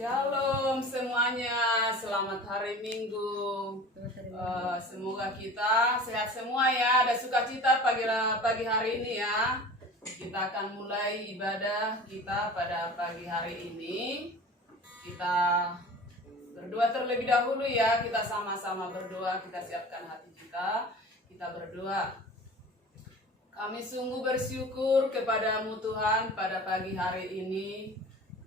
Shalom semuanya, selamat hari Minggu. Semoga kita sehat semua ya, ada sukacita pagi hari ini ya. Kita akan mulai ibadah kita pada pagi hari ini. Kita berdoa terlebih dahulu ya, kita sama-sama berdoa, kita siapkan hati kita berdoa. Kami sungguh bersyukur kepadamu Tuhan pada pagi hari ini.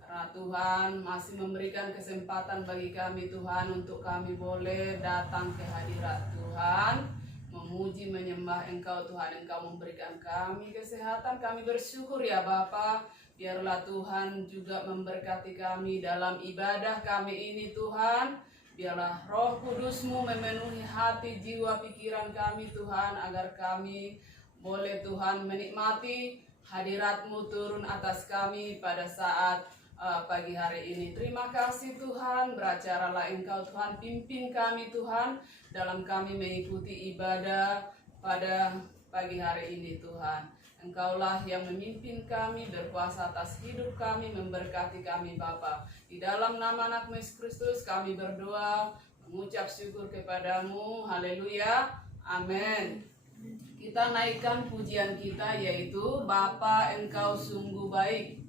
Karena Tuhan masih memberikan kesempatan bagi kami Tuhan untuk kami boleh datang ke hadirat Tuhan, memuji menyembah Engkau Tuhan. Engkau memberikan kami kesehatan, kami bersyukur ya Bapa. Biarlah Tuhan juga memberkati kami dalam ibadah kami ini Tuhan. Biarlah Roh Kudus-Mu memenuhi hati, jiwa, pikiran kami Tuhan, agar kami boleh Tuhan menikmati hadirat-Mu turun atas kami pada saat pagi hari ini. Terima kasih Tuhan, beracaralah Engkau Tuhan, pimpin kami Tuhan dalam kami mengikuti ibadah pada pagi hari ini Tuhan. Engkaulah yang memimpin kami, berkuasa atas hidup kami, memberkati kami Bapa. Di dalam nama anak Yesus Kristus kami berdoa, mengucap syukur kepadamu. Haleluya, amin. Kita naikkan pujian kita yaitu Bapa Engkau sungguh baik.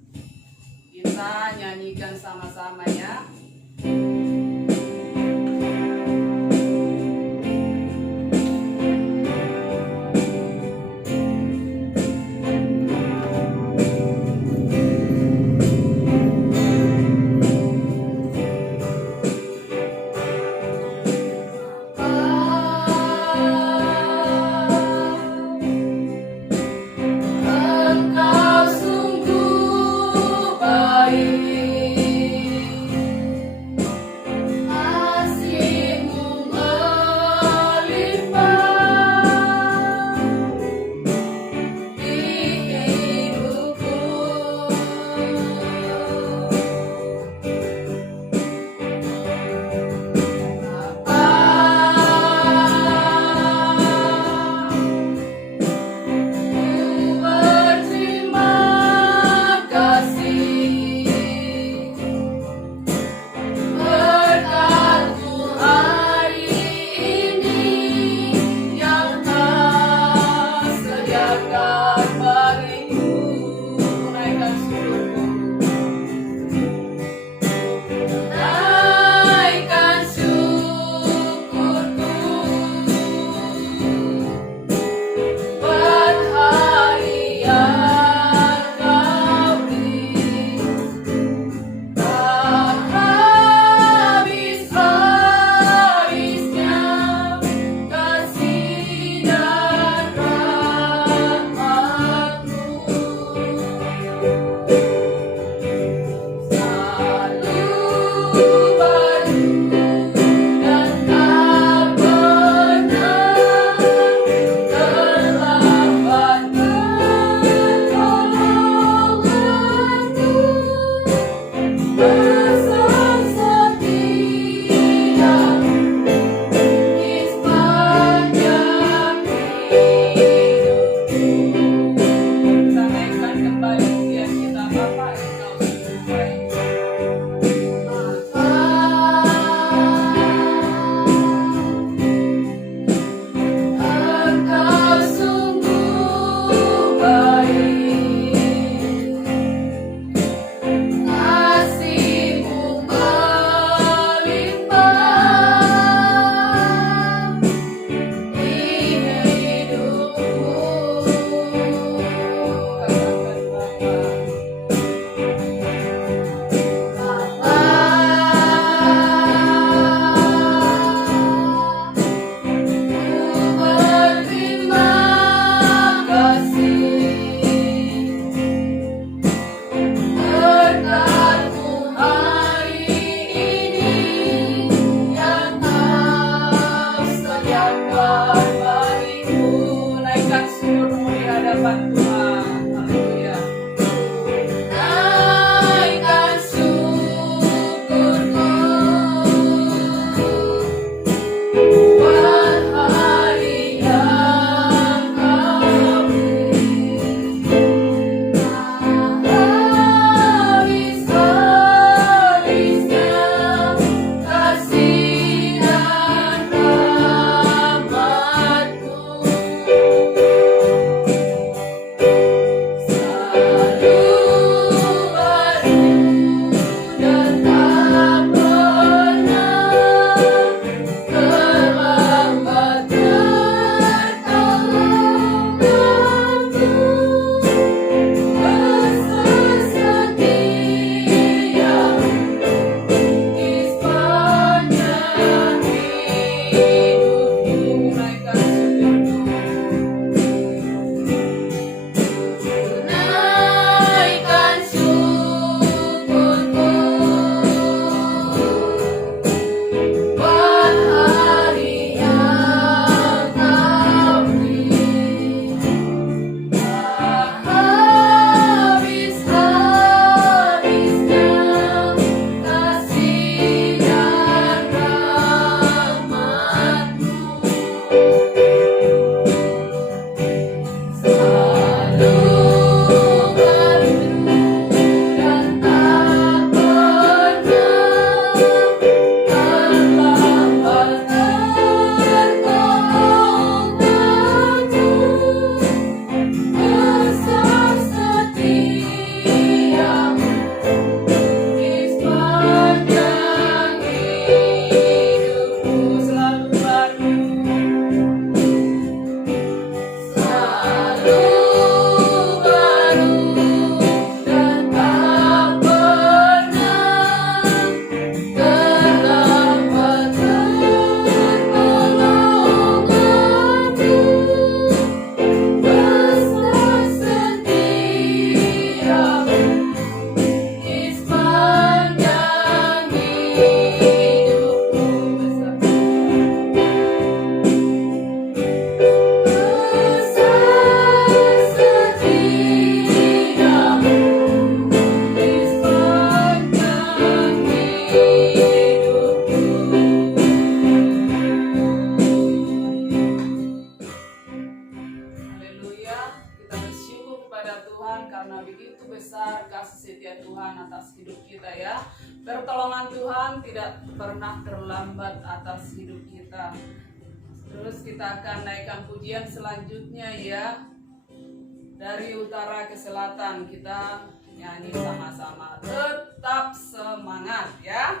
Kita nyanyikan sama-sama ya. Engkau sungguh baik. ya. Pertolongan Tuhan tidak pernah terlambat atas hidup kita. Terus kita akan naikkan pujian selanjutnya ya. Dari utara ke selatan kita nyanyi sama-sama. Tetap semangat ya.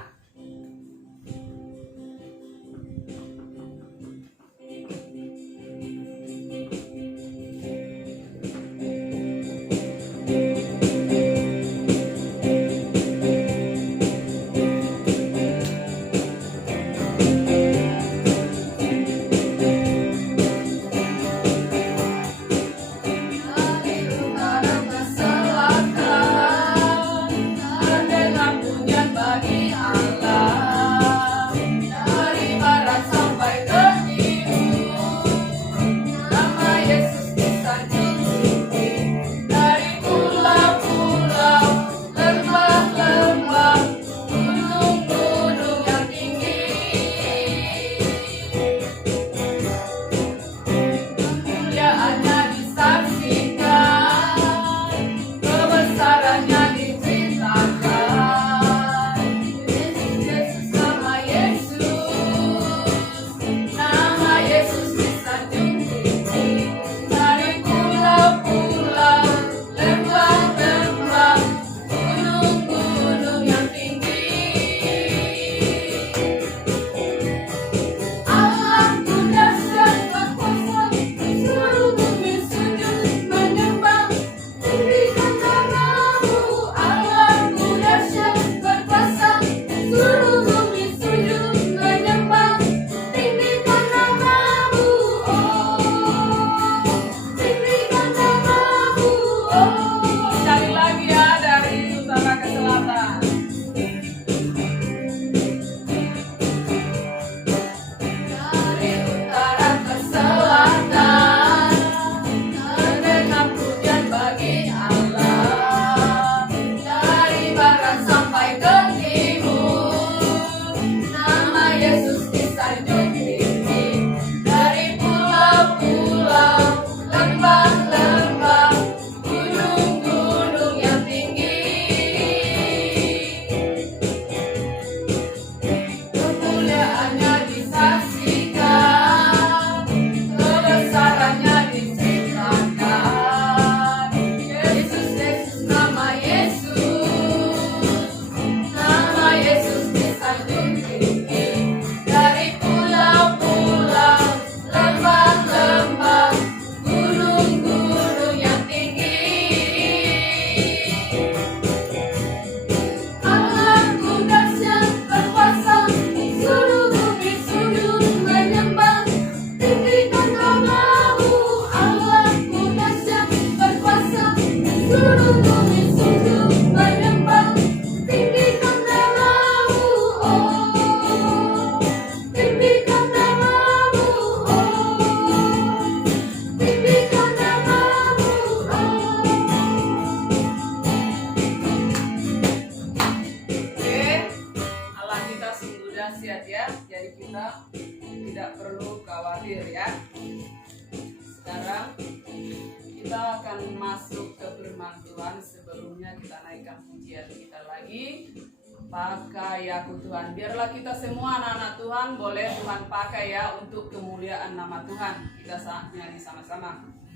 Pakai aku Tuhan. Biarlah kita semua anak-anak Tuhan boleh Tuhan pakai ya untuk kemuliaan nama Tuhan. Kita nyanyi sama-sama. Tuhan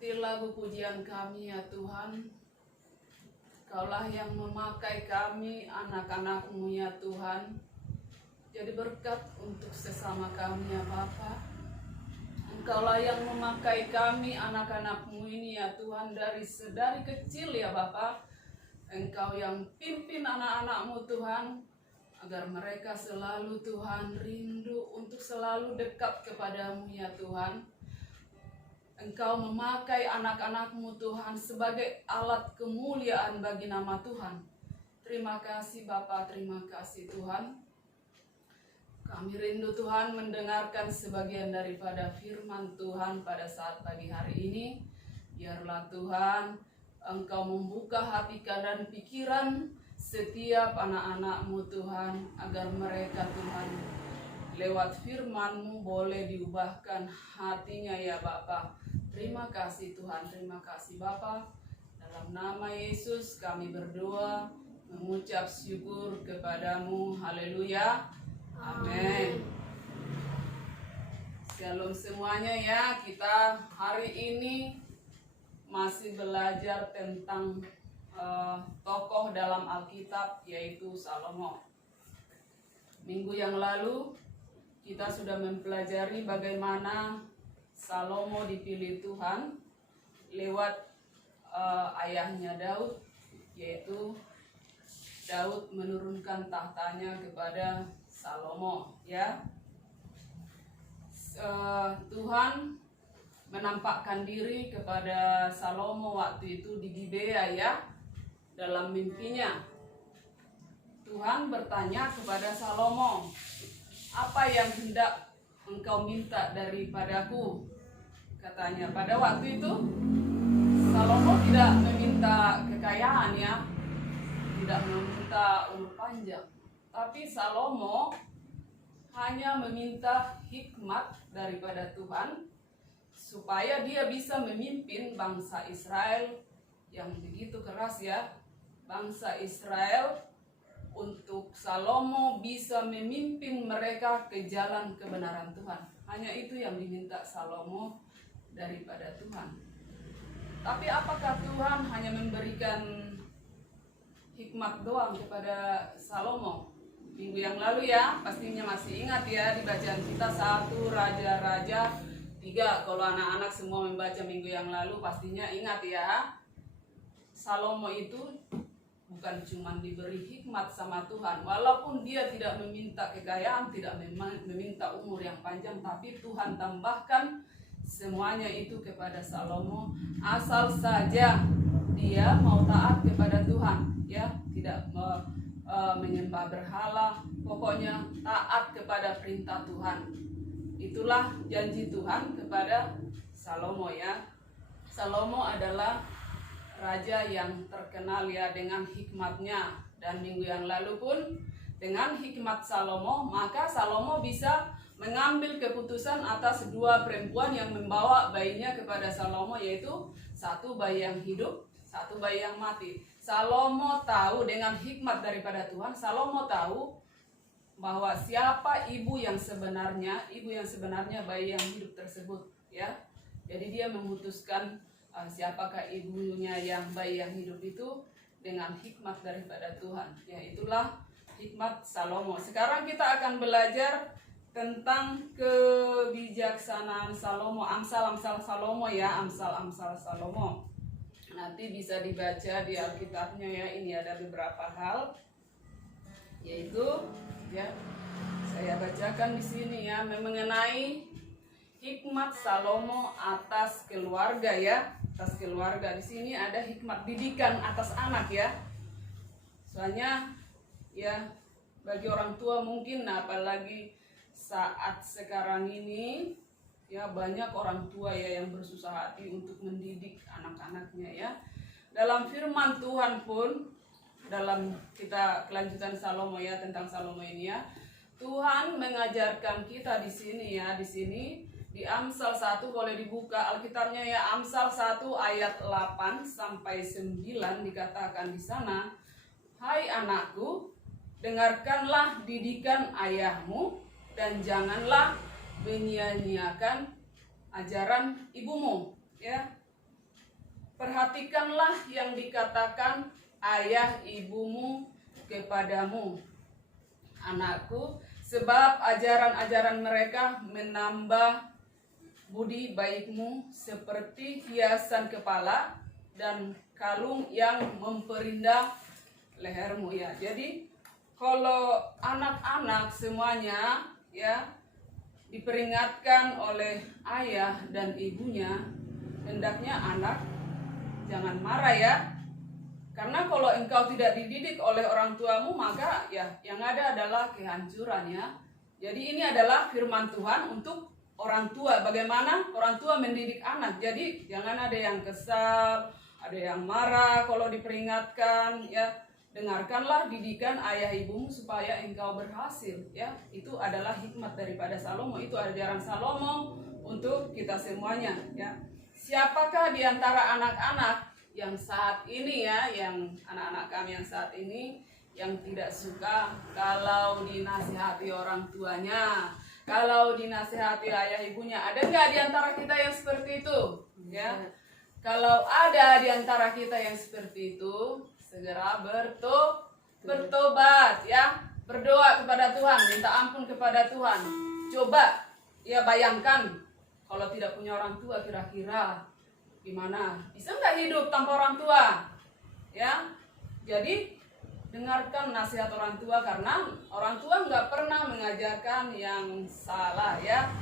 seperti lagu pujian kami ya Tuhan. Kaulah yang memakai kami, anak-anak-Mu ya Tuhan. Jadi berkat untuk sesama kami ya Bapa. Engkaulah yang memakai kami, anak-anak-Mu ini ya Tuhan, dari kecil ya Bapa. Engkau yang pimpin anak-anak-Mu Tuhan, agar mereka selalu Tuhan rindu untuk selalu dekat kepadamu ya Tuhan. Engkau memakai anak-anak-Mu Tuhan sebagai alat kemuliaan bagi nama Tuhan. Terima kasih Bapa, terima kasih Tuhan. Kami rindu Tuhan mendengarkan sebagian daripada firman Tuhan pada saat pagi hari ini. Biarlah Tuhan Engkau membuka hati dan pikiran setiap anak-anak-Mu Tuhan, agar mereka Tuhan lewat firman-Mu boleh diubahkan hatinya ya Bapa. Terima kasih Tuhan, terima kasih Bapa. Dalam nama Yesus kami berdoa, mengucap syukur kepadamu. Haleluya. Amin. Shalom semuanya ya. Kita hari ini masih belajar tentang tokoh dalam Alkitab, yaitu Salomo. Minggu yang lalu kita sudah mempelajari bagaimana Salomo dipilih Tuhan lewat ayahnya Daud, yaitu Daud menurunkan tahtanya kepada Salomo ya. Tuhan menampakkan diri kepada Salomo waktu itu di Gibea ya, dalam mimpinya. Tuhan bertanya kepada Salomo, apa yang hendak engkau minta daripadaku? Katanya pada waktu itu Salomo tidak meminta kekayaan ya, tidak meminta umur panjang, tapi Salomo hanya meminta hikmat daripada Tuhan supaya dia bisa memimpin bangsa Israel yang begitu keras ya. Bangsa Israel, untuk Salomo bisa memimpin mereka ke jalan kebenaran Tuhan. Hanya itu yang diminta Salomo daripada Tuhan. Tapi apakah Tuhan hanya memberikan hikmat doang kepada Salomo? Minggu yang lalu ya, pastinya masih ingat ya, di bacaan kita 1 Raja-Raja 3. Kalau anak-anak semua membaca minggu yang lalu pastinya ingat ya. Salomo itu bukan cuma diberi hikmat sama Tuhan, walaupun dia tidak meminta kekayaan, tidak meminta umur yang panjang, tapi Tuhan tambahkan semuanya itu kepada Salomo, asal saja dia mau taat kepada Tuhan ya, tidak menyembah berhala, pokoknya taat kepada perintah Tuhan. Itulah janji Tuhan kepada Salomo ya. Salomo adalah raja yang terkenal ya dengan hikmatnya, dan minggu yang lalu pun dengan hikmat Salomo, maka Salomo bisa mengambil keputusan atas 2 perempuan yang membawa bayinya kepada Salomo, yaitu 1 bayi yang hidup, 1 bayi yang mati. Salomo tahu dengan hikmat daripada Tuhan, Salomo tahu bahwa siapa ibu yang sebenarnya bayi yang hidup tersebut ya. Jadi dia memutuskan siapakah ibunya yang bayi yang hidup itu dengan hikmat daripada Tuhan. Ya, itulah hikmat Salomo. Sekarang kita akan belajar tentang kebijaksanaan Salomo, amsal-amsal Salomo ya, amsal-amsal Salomo. Nanti bisa dibaca di Alkitabnya ya. Ini ada beberapa hal, yaitu ya, saya bacakan di sini ya, mengenai hikmat Salomo atas keluarga ya, atas keluarga. Di sini ada hikmat didikan atas anak ya. Soalnya ya, bagi orang tua mungkin, apalagi saat sekarang ini ya, banyak orang tua ya yang bersusah hati untuk mendidik anak-anaknya ya. Dalam firman Tuhan pun, dalam kita kelanjutan Salomo ya, tentang Salomo ini ya, Tuhan mengajarkan kita di sini ya, di sini di Amsal 1, boleh dibuka Alkitabnya ya, Amsal 1 ayat 8 sampai 9 dikatakan di sana, hai anakku, dengarkanlah didikan ayahmu dan janganlah menyia-nyiakan ajaran ibumu ya. perhatikanlah yang dikatakan ayah ibumu kepadamu, anakku, sebab ajaran-ajaran mereka menambah budi baikmu seperti hiasan kepala dan kalung yang memperindah lehermu. Ya, jadi kalau anak-anak semuanya ya diperingatkan oleh ayah dan ibunya, hendaknya anak jangan marah ya. Karena kalau engkau tidak dididik oleh orang tuamu, maka ya yang ada adalah kehancuran ya. Jadi ini adalah firman Tuhan untuk orang tua. Bagaimana orang tua mendidik anak. Jadi jangan ada yang kesal, ada yang marah kalau diperingatkan ya. Dengarkanlah didikan ayah ibumu supaya engkau berhasil ya. Itu adalah hikmat daripada Salomo. Itu ajaran Salomo untuk kita semuanya ya. Siapakah di antara anak-anak yang saat ini ya, yang anak-anak kami yang saat ini yang tidak suka kalau dinasihati orang tuanya, kalau dinasihati ayah ibunya? Ada nggak di antara kita yang seperti itu? Ya, kalau ada di antara kita yang seperti itu, segera bertobat ya, berdoa kepada Tuhan, minta ampun kepada Tuhan. Coba ya bayangkan kalau tidak punya orang tua, kira-kira gimana? Bisa nggak hidup tanpa orang tua? Ya, jadi dengarkan nasihat orang tua, karena orang tua nggak pernah mengajarkan yang salah ya.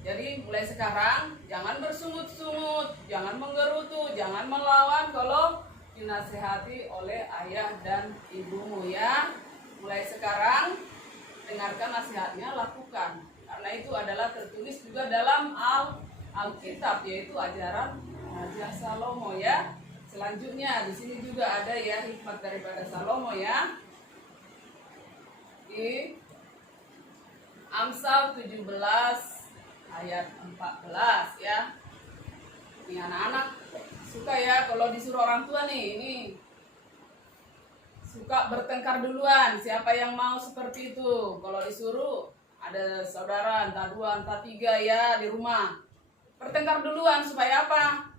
Jadi mulai sekarang jangan bersungut-sungut, jangan menggerutu, jangan melawan kalau dinasihati oleh ayah dan ibumu ya. Mulai sekarang dengarkan nasihatnya, lakukan, karena itu adalah tertulis juga dalam Alkitab, yaitu ajaran Raja Salomo ya. Selanjutnya di sini juga ada ya hikmat daripada Salomo ya. Di Amsal 17 ayat 14 ya. Ini anak-anak suka ya kalau disuruh orang tua nih, ini suka bertengkar duluan. Siapa yang mau seperti itu? Kalau disuruh ada saudara entah 2 entah 3 ya di rumah, bertengkar duluan supaya apa?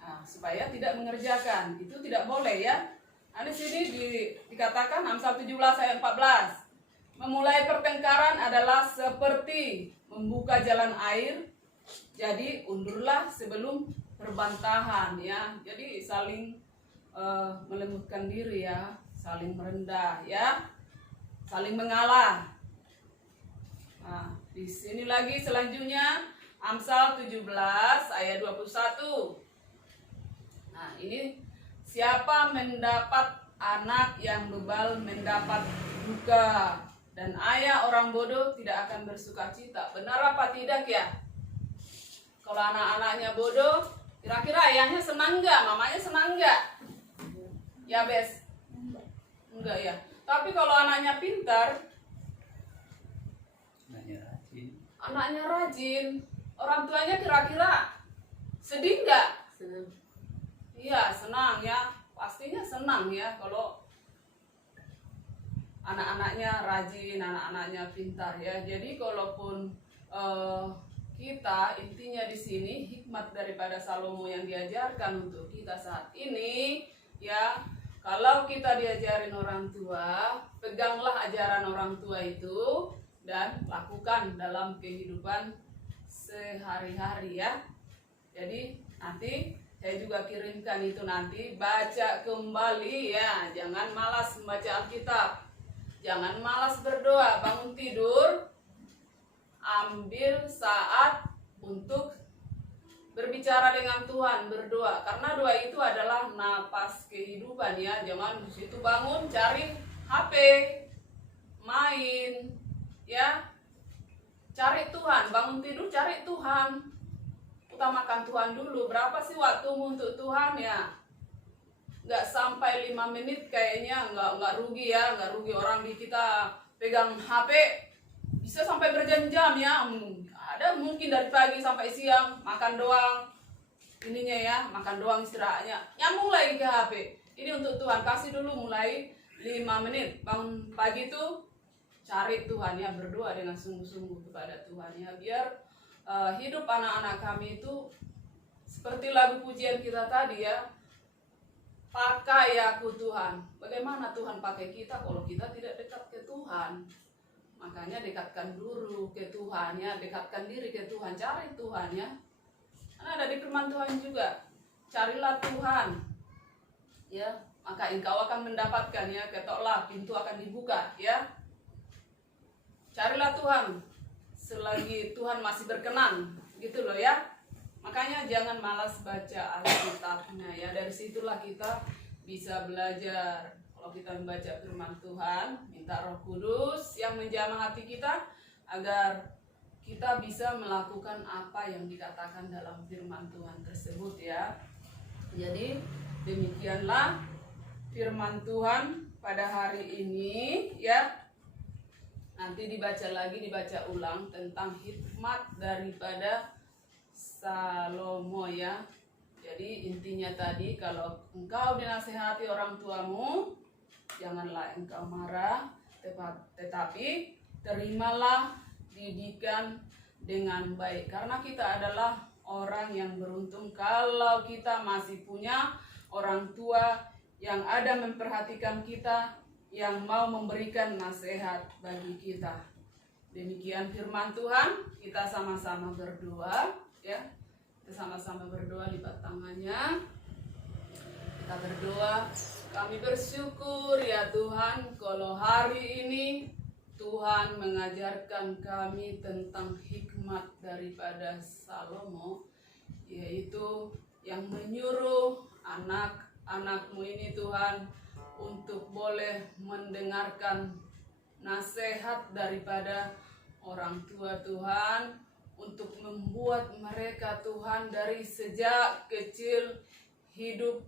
Nah, supaya tidak mengerjakan. Itu tidak boleh ya. Nah, di sini dikatakan Amsal 17 ayat 14. Memulai pertengkaran adalah seperti membuka jalan air. Jadi undurlah sebelum berbantahan ya. Jadi saling melembutkan diri ya, saling merendah ya, saling mengalah. Nah, di sini lagi selanjutnya Amsal 17 ayat 21. Nah, ini siapa mendapat anak yang bebal mendapat duka, dan ayah orang bodoh tidak akan bersuka cita. Benar apa tidak ya? Kalau anak-anaknya bodoh, kira-kira ayahnya senang nggak? Mamanya senang nggak? Ya Bes? Enggak ya. Tapi kalau anaknya pintar, anaknya rajin, orang tuanya kira-kira sedih nggak? Iya, senang ya. Pastinya senang ya kalau anak-anaknya rajin, anak-anaknya pintar ya. Jadi kalaupun kita, intinya di sini hikmat daripada Salomo yang diajarkan untuk kita saat ini ya, kalau kita diajarin orang tua, peganglah ajaran orang tua itu dan lakukan dalam kehidupan sehari-hari ya. Jadi nanti saya juga kirimkan itu, nanti baca kembali ya. Jangan malas membaca Alkitab, jangan malas berdoa. Bangun tidur, ambil saat untuk berbicara dengan Tuhan, berdoa, karena doa itu adalah napas kehidupan ya. Jangan di situ bangun cari HP, main ya. Cari Tuhan, bangun tidur cari Tuhan, utamakan Tuhan dulu. Berapa sih waktumu untuk Tuhan ya? Nggak sampai 5 menit kayaknya, nggak rugi ya, nggak rugi. Orang di kita pegang HP bisa sampai berjam-jam ya. Ada mungkin dari pagi sampai siang makan doang, ininya ya, makan doang istirahatnya, nyambung lagi ke HP. Ini untuk Tuhan, kasih dulu mulai 5 menit. Bangun pagi tuh cari Tuhan ya, berdoa dengan sungguh-sungguh kepada Tuhan ya, biar hidup anak-anak kami itu Seperti lagu pujian kita tadi ya, pakai aku Tuhan. Bagaimana Tuhan pakai kita kalau kita tidak dekat ke Tuhan? Makanya dekatkan dulu ke Tuhan ya, dekatkan diri ke Tuhan, cari Tuhan ya. Karena ada di firman Tuhan juga, carilah Tuhan ya, maka engkau akan mendapatkan ya, ketoklah pintu akan dibuka ya. Carilah Tuhan selagi Tuhan masih berkenan, gitu loh ya. Makanya jangan malas baca Alkitabnya ya. Dari situlah kita bisa belajar. Kalau kita membaca firman Tuhan, minta Roh Kudus yang menjamah hati kita agar kita bisa melakukan apa yang dikatakan dalam firman Tuhan tersebut ya. Jadi demikianlah firman Tuhan pada hari ini ya. Nanti dibaca lagi, dibaca ulang tentang hikmat daripada Salomo ya. Jadi intinya tadi, kalau engkau dinasehati orang tuamu, janganlah engkau marah, tetapi terimalah didikan dengan baik. Karena kita adalah orang yang beruntung kalau kita masih punya orang tua yang ada memperhatikan kita, yang mau memberikan nasihat bagi kita. Demikian firman Tuhan, kita sama-sama berdoa ya. Kita sama-sama berdoa, lipat tangannya. Kita berdoa, kami bersyukur ya Tuhan, kalau hari ini Tuhan mengajarkan kami tentang hikmat daripada Salomo, yaitu yang menyuruh anak-anakmu ini Tuhan untuk boleh mendengarkan nasihat daripada orang tua Tuhan, untuk membuat mereka Tuhan dari sejak kecil hidup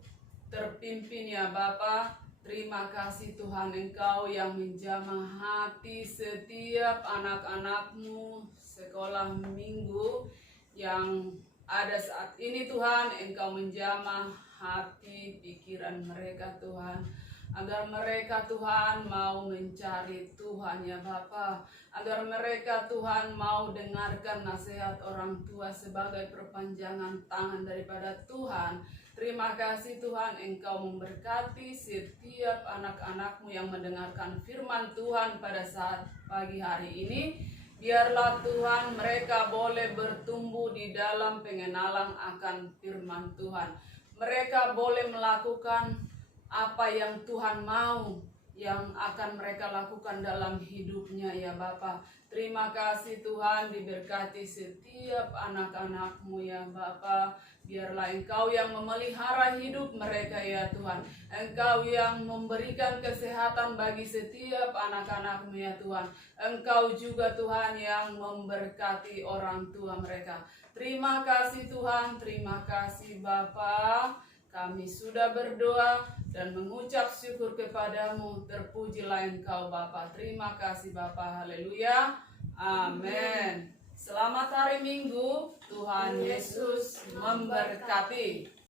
terpimpin ya Bapa. Terima kasih Tuhan, Engkau yang menjamah hati setiap anak-anak-Mu sekolah minggu yang ada saat ini Tuhan. Engkau menjamah hati pikiran mereka Tuhan, agar mereka Tuhan mau mencari Tuhan ya Bapa, agar mereka Tuhan mau dengarkan nasihat orang tua sebagai perpanjangan tangan daripada Tuhan. Terima kasih Tuhan, Engkau memberkati setiap anak-anak-Mu yang mendengarkan firman Tuhan pada saat pagi hari ini. Biarlah Tuhan mereka boleh bertumbuh di dalam pengenalan akan firman Tuhan. Mereka boleh melakukan apa yang Tuhan mau, yang akan mereka lakukan dalam hidupnya ya Bapa. Terima kasih Tuhan, diberkati setiap anak-anak-Mu ya Bapa. Biarlah Engkau yang memelihara hidup mereka ya Tuhan. Engkau yang memberikan kesehatan bagi setiap anak-anak-Mu ya Tuhan. Engkau juga Tuhan yang memberkati orang tua mereka. Terima kasih Tuhan, terima kasih Bapa. Kami sudah berdoa dan mengucap syukur kepadamu. Terpujilah Engkau Bapa. Terima kasih Bapa. Haleluya. Amin. Selamat hari Minggu. Tuhan Yesus memberkati.